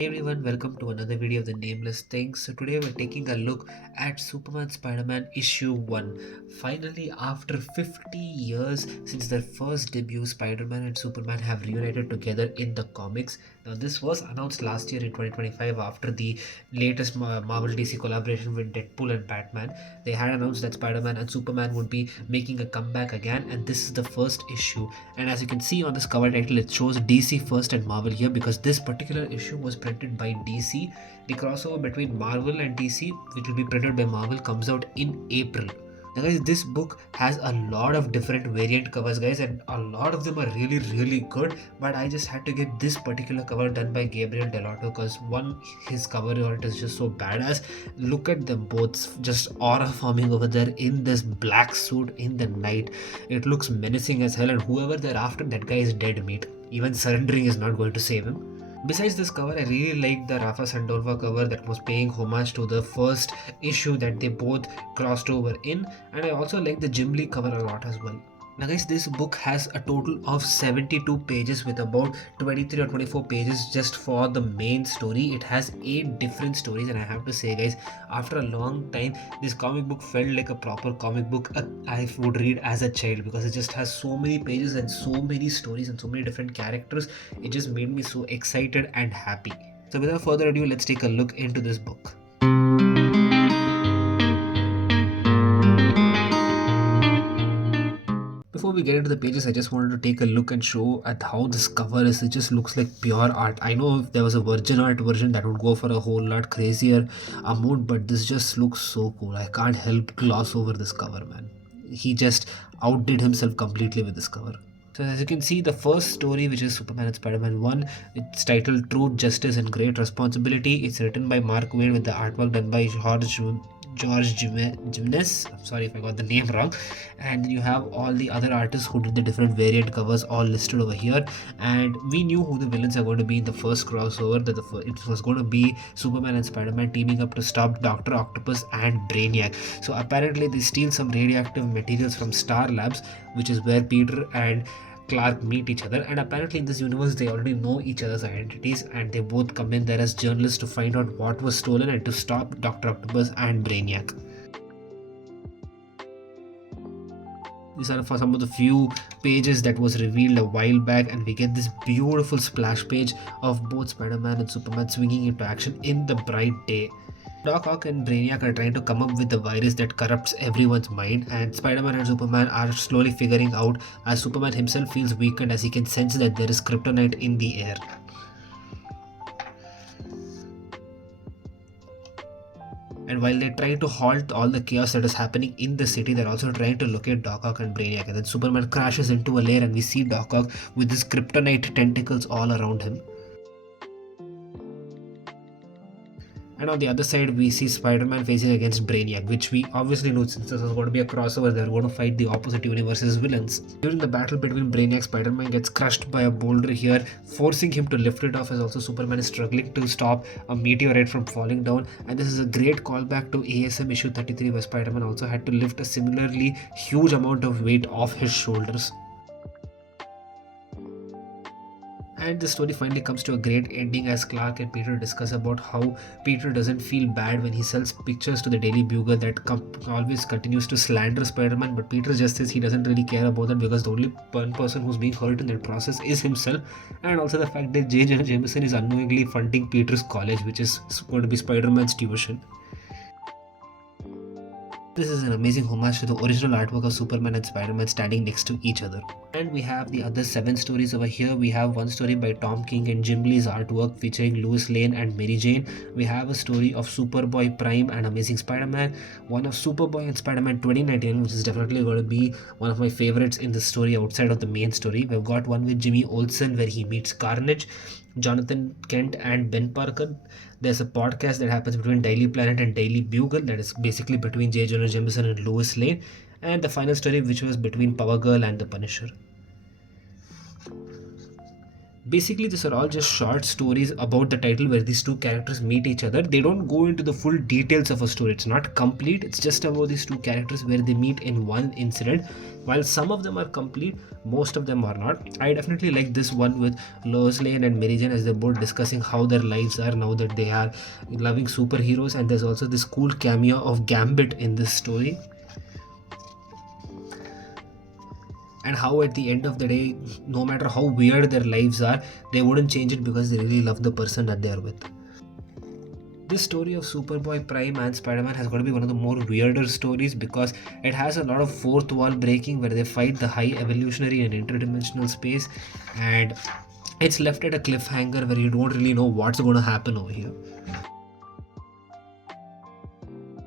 Hey everyone, welcome to another video of the Nameless Things. So today we're taking a look at Superman Spider-Man issue 1. Finally, after 50 years since their first debut, Spider-Man and Superman have reunited together in the comics. Now this was announced last year in 2025 after the latest Marvel DC collaboration with Deadpool and Batman. They had announced that Spider-Man and Superman would be making a comeback again, and this is the first issue. And as you can see on this cover title, it shows DC first and Marvel here because this particular issue was printed by DC. The crossover between Marvel and DC, which will be printed by Marvel, comes out in April. Now guys, this book has a lot of different variant covers, guys, and a lot of them are really good, but I just had to get this particular cover done by Gabriel Dell'Otto because one, his cover art is just so badass. Look at them both, just aura forming over there in this black suit in the night. It looks menacing as hell, and whoever they're after, that guy is dead meat. Even surrendering is not going to save him. Besides this cover, I really like the Rafa Sandova cover that was paying homage to the first issue that they both crossed over in, and I also like the Jim Lee cover a lot as well. Now guys, this book has a total of 72 pages with about 23 or 24 pages just for the main story. It has 8 different stories, and I have to say guys, after a long time, this comic book felt like a proper comic book I would read as a child because it just has so many pages and so many stories and so many different characters. It just made me so excited and happy. So without further ado, let's take a look into this book. Before we get into the pages, I just wanted to take a look and show at how this cover is. It just looks like pure art. I know if there was a virgin art version that would go for a whole lot crazier amount, but this just looks so cool. I can't help gloss over this cover, man. He just outdid himself completely with this cover. So as you can see, the first story, which is Superman and Spider-Man 1, it's titled Truth, Justice and Great Responsibility. It's written by Mark Waid with the artwork done by George Jimenez. I'm sorry if I got the name wrong. And you have all the other artists who did the different variant covers all listed over here. And we knew who the villains are going to be in the first crossover. That it was going to be Superman and Spider-Man teaming up to stop Doctor Octopus and Brainiac. So apparently they steal some radioactive materials from Star Labs, which is where Peter and Clark meet each other, and apparently in this universe they already know each other's identities, and they both come in there as journalists to find out what was stolen and to stop Dr. Octopus and Brainiac. These are for some of the few pages that was revealed a while back, and we get this beautiful splash page of both Spider-Man and Superman swinging into action in the bright day. Doc Ock and Brainiac are trying to come up with the virus that corrupts everyone's mind, and Spider-Man and Superman are slowly figuring out as Superman himself feels weakened as he can sense that there is kryptonite in the air. And while they try to halt all the chaos that is happening in the city, they're also trying to locate Doc Ock and Brainiac. And then Superman crashes into a lair, and we see Doc Ock with his kryptonite tentacles all around him. And on the other side, we see Spider-Man facing against Brainiac, which we obviously know since this is going to be a crossover, they're going to fight the opposite universe's villains. During the battle between Brainiac, Spider-Man gets crushed by a boulder here, forcing him to lift it off, as also Superman is struggling to stop a meteorite from falling down. And this is a great callback to ASM issue 33, where Spider-Man also had to lift a similarly huge amount of weight off his shoulders. And the story finally comes to a great ending as Clark and Peter discuss about how Peter doesn't feel bad when he sells pictures to the Daily Bugle that always continues to slander Spider-Man, but Peter just says he doesn't really care about that because the only one person who's being hurt in that process is himself, and also the fact that J. Jonah Jameson is unknowingly funding Peter's college, which is going to be Spider-Man's tuition. This is an amazing homage to the original artwork of Superman and Spider-Man standing next to each other. And we have the other 7 stories over here. We have one story by Tom King and Jim Lee's artwork featuring Lois Lane and Mary Jane. We have a story of Superboy, Prime and Amazing Spider-Man. One of Superboy and Spider-Man 2019, which is definitely going to be one of my favorites in the story outside of the main story. We've got one with Jimmy Olsen where he meets Carnage, Jonathan Kent and Ben Parker. There's a podcast that happens between Daily Planet and Daily Bugle that is basically between J. Jonah Jameson and Lois Lane. And the final story which was between Power Girl and the Punisher. Basically, these are all just short stories about the title where these two characters meet each other. They don't go into the full details of a story. It's not complete. It's just about these two characters where they meet in one incident. While some of them are complete, most of them are not. I definitely like this one with Lois Lane and Mary Jane as they're both discussing how their lives are now that they are loving superheroes. And there's also this cool cameo of Gambit in this story. And how at the end of the day, no matter how weird their lives are, they wouldn't change it because they really love the person that they are with. This story of Superboy, Prime and Spider-Man has got to be one of the more weirder stories because it has a lot of fourth wall breaking where they fight the high evolutionary and interdimensional space, and it's left at a cliffhanger where you don't really know what's going to happen over here.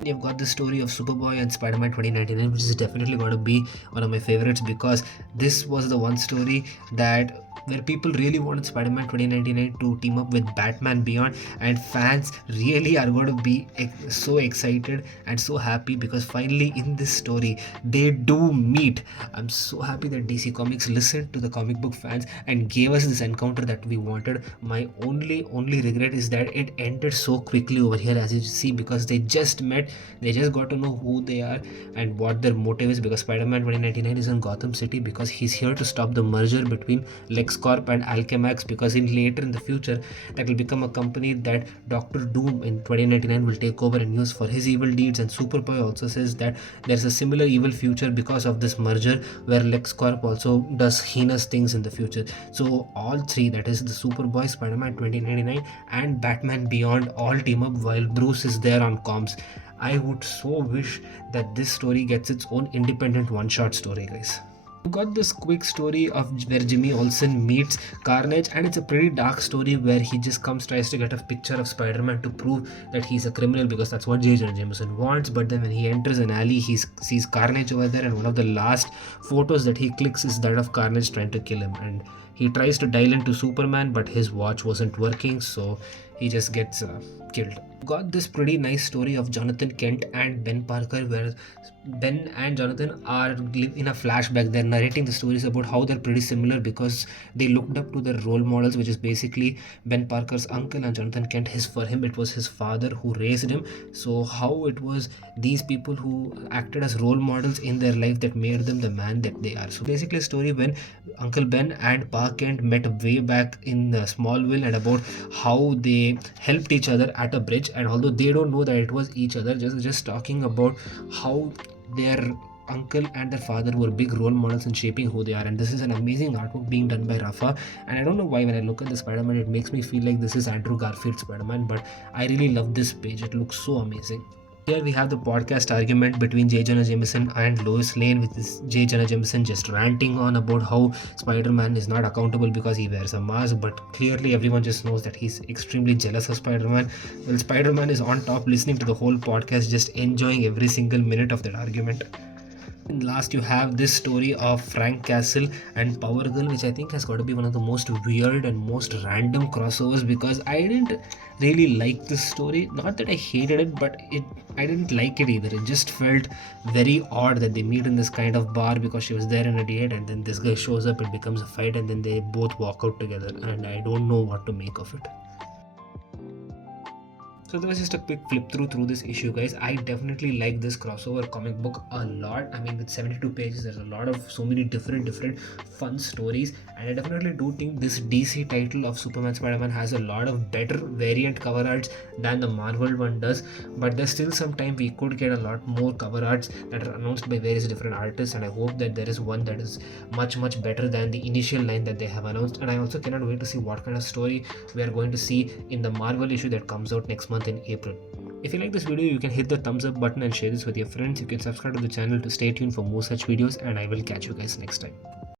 You've got the story of Superboy and Spider-Man 2099, which is definitely going to be one of my favorites because this was the one story that where people really wanted Spider-Man 2099 to team up with Batman Beyond, and fans really are going to be so excited and so happy because finally in this story they do meet. I'm so happy that DC Comics listened to the comic book fans and gave us this encounter that we wanted. My only regret is that it ended so quickly over here, as you see, because they just met, they just got to know who they are and what their motive is, because Spider-Man 2099 is in Gotham City because he's here to stop the merger between LexCorp and Alchemax, because later in the future that will become a company that Doctor Doom in 2099 will take over and use for his evil deeds. And Superboy also says that there's a similar evil future because of this merger where LexCorp also does heinous things in the future. So all three, that is the Superboy, Spider-Man 2099 and Batman Beyond, all team up while Bruce is there on comms. I would so wish that this story gets its own independent one-shot story, guys. You got this quick story of where Jimmy Olsen meets Carnage, and it's a pretty dark story where he just tries to get a picture of Spider-Man to prove that he's a criminal because that's what J. Jonah Jameson wants. But then when he enters an alley, he sees Carnage over there, and one of the last photos that he clicks is that of Carnage trying to kill him. And he tries to dial into Superman, but his watch wasn't working, so he just gets killed. Got this pretty nice story of Jonathan Kent and Ben Parker where Ben and Jonathan are in a flashback. They're narrating the stories about how they're pretty similar because they looked up to their role models, which is basically Ben Parker's uncle, and Jonathan Kent, for him it was his father who raised him. So how it was these people who acted as role models in their life that made them the man that they are. So basically a story when Uncle Ben and Pa Kent met way back in Smallville, and about how they helped each other at a bridge, and although they don't know that it was each other, just talking about how their uncle and their father were big role models in shaping who they are. And this is an amazing artwork being done by Rafa, and I don't know why when I look at the Spider-Man it makes me feel like this is Andrew Garfield's Spider-Man, but I really love this page. It looks so amazing. Here we have the podcast argument between J. Jonah Jameson and Lois Lane, with this J. Jonah Jameson just ranting on about how Spider-Man is not accountable because he wears a mask, but clearly everyone just knows that he's extremely jealous of Spider-Man. Well, Spider-Man is on top listening to the whole podcast, just enjoying every single minute of that argument. And last you have this story of Frank Castle and Power Girl, which I think has got to be one of the most weird and most random crossovers, because I didn't really like this story. Not that I hated it, but I didn't like it either. It just felt very odd that they meet in this kind of bar because she was there in a date, and then this guy shows up, it becomes a fight, and then they both walk out together, and I don't know what to make of it. So that was just a quick flip through this issue, guys. I definitely like this crossover comic book a lot. I mean, with 72 pages, there's a lot of so many different fun stories, and I definitely do think this DC title of Superman Spider-Man has a lot of better variant cover arts than the Marvel one does. But there's still some time we could get a lot more cover arts that are announced by various different artists, and I hope that there is one that is much better than the initial line that they have announced. And I also cannot wait to see what kind of story we are going to see in the Marvel issue that comes out next month in April. If you like this video, you can hit the thumbs up button and share this with your friends. You can subscribe to the channel to stay tuned for more such videos, and I will catch you guys next time.